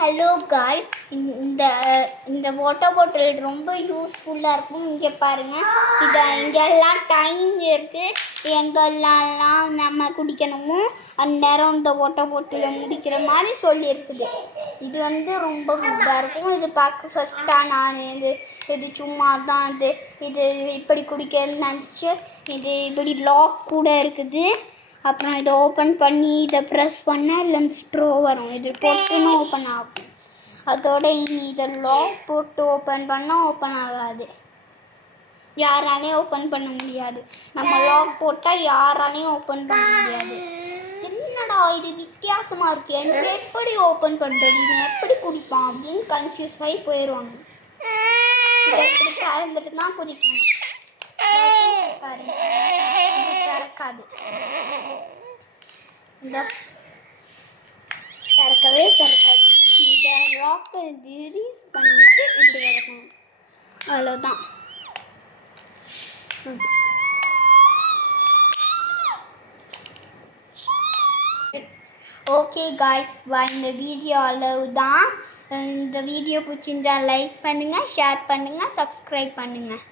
Hello guys, இந்த இந்த water bottle ரொம்ப யூஸ்ஃபுல்லாக இருக்கும். இங்கே பாருங்கள், இங்கெல்லாம் டைம் இருக்குது. எங்கெல்லாம் நம்ம குடிக்கணுமோ அந்நேரம் இந்த வாட்டர் பாட்டிலை முடிக்கிற மாதிரி சொல்லியிருக்குது. இது ரொம்ப குட்டாக இருக்கும். இது பார்க்க ஃபஸ்ட்டாக நான் இது சும்மா தான் இது இப்படி குடிக்கிறதுன்னு நினச்சி. இது இப்படி லாக் கூட இருக்குது. அப்புறம் இதை ஓப்பன் பண்ணி இதை ப்ரெஸ் பண்ணால் இல்லை இந்த ஸ்ட்ரோ வரும். இது போட்டுன்னு ஓப்பன் ஆகும். அதோட இனி இதை லாக் போட்டு ஓப்பன் பண்ணால் ஓப்பன் ஆகாது. யாராலையும் ஓப்பன் பண்ண முடியாது. நம்ம லாக் போட்டால் யாராலையும் ஓப்பன் பண்ண முடியாது. என்னடா இது வித்தியாசமாக இருக்குது, எனக்கு எப்படி ஓப்பன் பண்ணுறது, இவன் எப்படி குடிப்பான் அப்படின்னு கன்ஃபியூஸ் ஆகி போயிடுவாங்க. இதை எப்படி கலந்துட்டு தான் குடிக்கணும். திறக்காது, இந்த திறக்கவே திறக்காது. இதை லாக் ரிலீஸ் பண்ணிட்டு இப்படி இறக்கணும், அவ்வளோதான். ஓகே காய்ஸ், இந்த வீடியோ அவ்வளவுதான். இந்த வீடியோ பிடிச்சிருந்தா லைக் பண்ணுங்கள், ஷேர் பண்ணுங்கள், சப்ஸ்கிரைப் பண்ணுங்கள்.